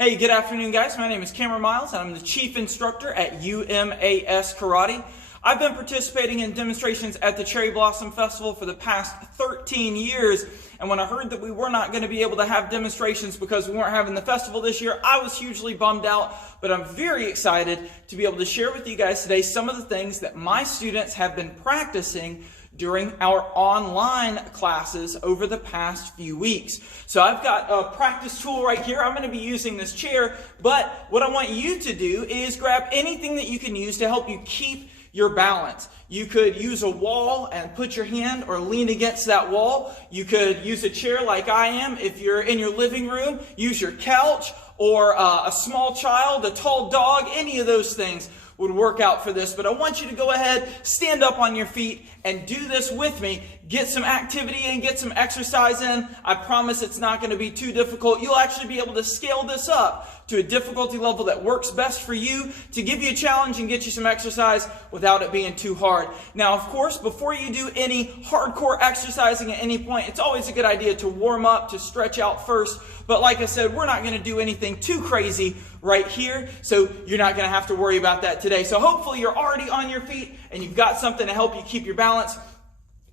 Hey, good afternoon, guys. My name is Cameron Miles, and I'm the chief instructor at UMAS Karate. I've been participating in demonstrations at the Cherry Blossom Festival for the past 13 years, and when I heard that we were not going to be able to have demonstrations because we weren't having the festival this year, I was hugely bummed out, but I'm very excited to be able to share with you guys today some of the things that my students have been practicing during our online classes over the past few weeks. So I've got a practice tool right here. I'm going to be using this chair, but what I want you to do is grab anything that you can use to help you keep your balance. You could use a wall and put your hand or lean against that wall. You could use a chair like I am. If you're in your living room, use your couch or a small child, a tall dog, any of those things would work out for this. But I want you to go ahead, stand up on your feet, and do this with me. Get some activity in, get some exercise in. I promise it's not going to be too difficult. You'll actually be able to scale this up to a difficulty level that works best for you to give you a challenge and get you some exercise without it being too hard. Now, of course, before you do any hardcore exercising at any point, it's always a good idea to warm up, to stretch out first. But like I said, we're not going to do anything too crazy right here, so you're not going to have to worry about that today. So hopefully you're already on your feet and you've got something to help you keep your balance.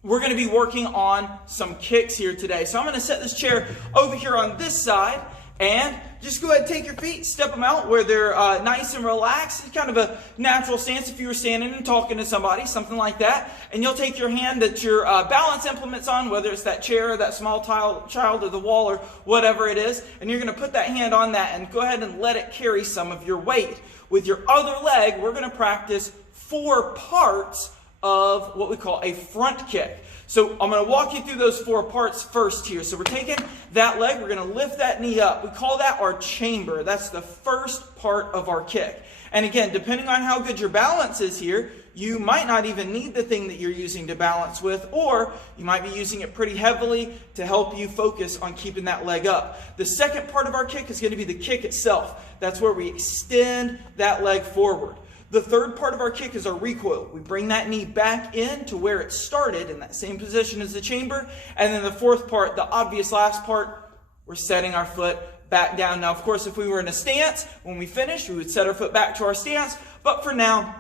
We're going to be working on some kicks here today. So I'm going to set this chair over here on this side, and just go ahead and take your feet, step them out where they're nice and relaxed. It's kind of a natural stance if you were standing and talking to somebody, something like that. And you'll take your hand that your balance implement's on, whether it's that chair or that small child or the wall or whatever it is, and you're going to put that hand on that and go ahead and let it carry some of your weight. With your other leg, we're going to practice 4 parts of what we call a front kick. So I'm going to walk you through those 4 parts first here. So we're taking that leg, we're going to lift that knee up. We call that our chamber. That's the first part of our kick. And again, depending on how good your balance is here, you might not even need the thing that you're using to balance with, or you might be using it pretty heavily to help you focus on keeping that leg up. The second part of our kick is going to be the kick itself. That's where we extend that leg forward. The third part of our kick is our recoil. We bring that knee back in to where it started in that same position as the chamber. And then the fourth part, the obvious last part, we're setting our foot back down. Now, of course, if we were in a stance, when we finish, we would set our foot back to our stance. But for now,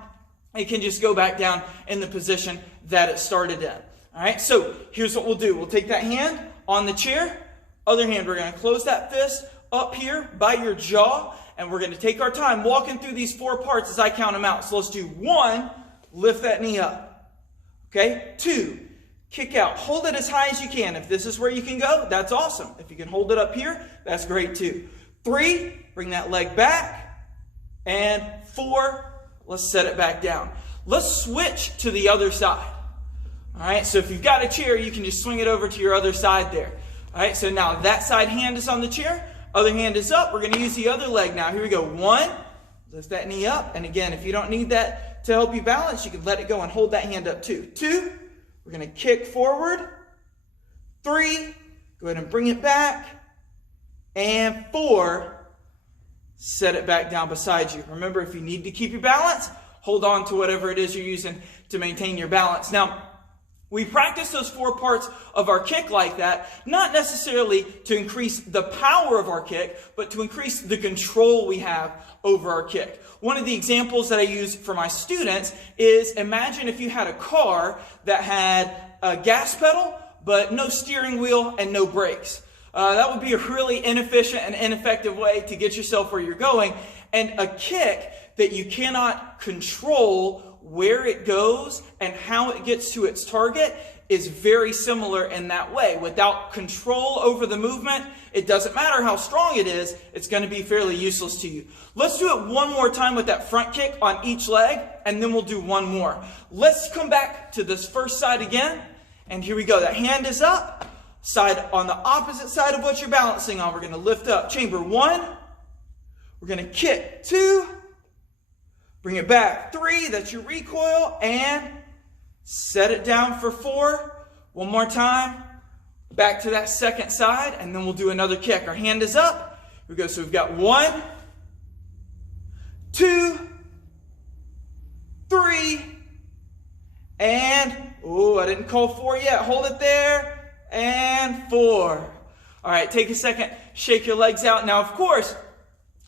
it can just go back down in the position that it started in. All right, so here's what we'll do. We'll take that hand on the chair. Other hand, we're going to close that fist up here by your jaw. And we're going to take our time walking through these 4 parts as I count them out. So let's do 1, lift that knee up. Okay, 2, kick out. Hold it as high as you can. If this is where you can go, that's awesome. If you can hold it up here, that's great too. 3, bring that leg back. And 4, let's set it back down. Let's switch to the other side. All right, so if you've got a chair, you can just swing it over to your other side there. All right, so now that side hand is on the chair. Other hand is up. We're going to use the other leg now. Here we go. 1, lift that knee up. And again, if you don't need that to help you balance, you can let it go and hold that hand up too. 2, we're going to kick forward. 3, go ahead and bring it back. And 4, set it back down beside you. Remember, if you need to keep your balance, hold on to whatever it is you're using to maintain your balance. Now, we practice those 4 parts of our kick like that, not necessarily to increase the power of our kick, but to increase the control we have over our kick. One of the examples that I use for my students is, imagine if you had a car that had a gas pedal, but no steering wheel and no brakes. That would be a really inefficient and ineffective way to get yourself where you're going. And a kick that you cannot control where it goes and how it gets to its target is very similar in that way. Without control over the movement, it doesn't matter how strong it is, it's going to be fairly useless to you. Let's do it one more time with that front kick on each leg, and then we'll do one more. Let's come back to this first side again, and here we go. That hand is up, side on the opposite side of what you're balancing on. We're going to lift up. Chamber 1, we're going to kick 2, bring it back. 3, that's your recoil, and set it down for 4. One more time. Back to that second side, and then we'll do another kick. Our hand is up. Here we go. So we've got 1, 2, 3, and, oh, I didn't call 4 yet. Hold it there, and 4. All right, take a second, shake your legs out. Now, of course,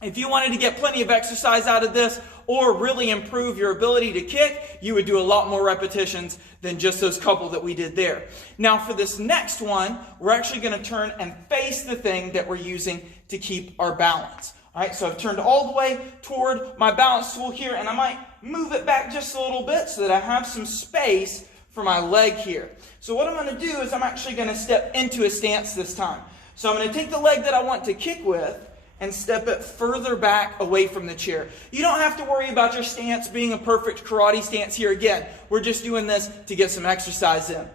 If you wanted to get plenty of exercise out of this or really improve your ability to kick, you would do a lot more repetitions than just those couple that we did there. Now for this next one, we're actually going to turn and face the thing that we're using to keep our balance. All right, so I've turned all the way toward my balance tool here, and I might move it back just a little bit so that I have some space for my leg here. So what I'm going to do is I'm actually going to step into a stance this time. So I'm going to take the leg that I want to kick with and step it further back away from the chair. You don't have to worry about your stance being a perfect karate stance here again. We're just doing this to get some exercise in.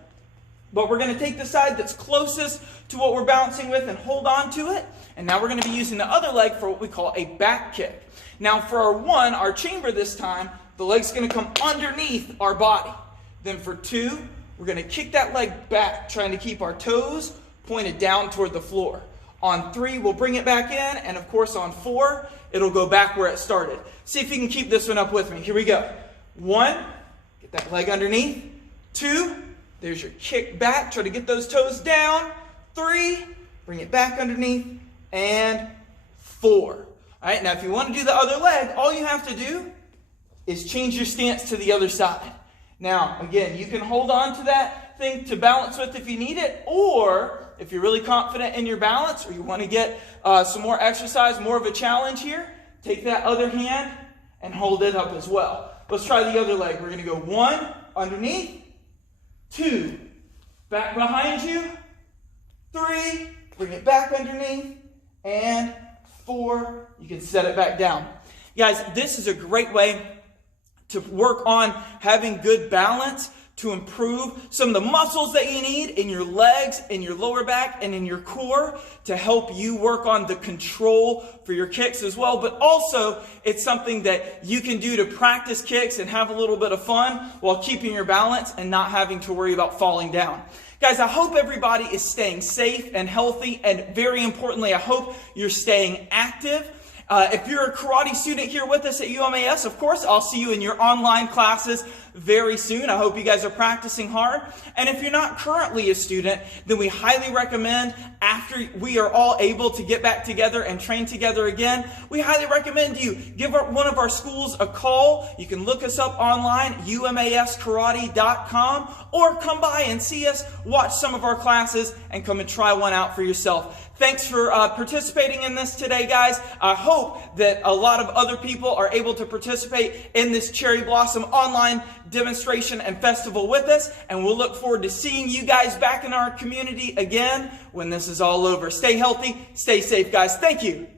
But we're going to take the side that's closest to what we're balancing with and hold on to it. And now we're going to be using the other leg for what we call a back kick. Now for our chamber this time, the leg's going to come underneath our body. Then for 2, we're going to kick that leg back, trying to keep our toes pointed down toward the floor. On 3, we'll bring it back in, and of course on 4, it'll go back where it started. See if you can keep this one up with me. Here we go. 1, get that leg underneath. 2, there's your kick back. Try to get those toes down. 3, bring it back underneath. And 4. All right, now if you want to do the other leg, all you have to do is change your stance to the other side. Now, again, you can hold on to that thing to balance with if you need it, or if you're really confident in your balance or you want to get some more exercise, more of a challenge here, take that other hand and hold it up as well. Let's try the other leg. We're going to go 1, underneath, 2, back behind you, 3, bring it back underneath, and 4, you can set it back down. Guys, this is a great way to work on having good balance, to improve some of the muscles that you need in your legs, in your lower back, and in your core to help you work on the control for your kicks as well. But also, it's something that you can do to practice kicks and have a little bit of fun while keeping your balance and not having to worry about falling down. Guys, I hope everybody is staying safe and healthy, and very importantly, I hope you're staying active. If you're a karate student here with us at UMAS, of course, I'll see you in your online classes very soon. I hope you guys are practicing hard. And if you're not currently a student, then we highly recommend, after we are all able to get back together and train together again, we highly recommend you give one of our schools a call. You can look us up online, umaskarate.com, or come by and see us, watch some of our classes, and come and try one out for yourself. Thanks for participating in this today, guys. I hope that a lot of other people are able to participate in this Cherry Blossom online demonstration and festival with us, and we'll look forward to seeing you guys back in our community again when this is all over. Stay healthy, stay safe, guys. Thank you.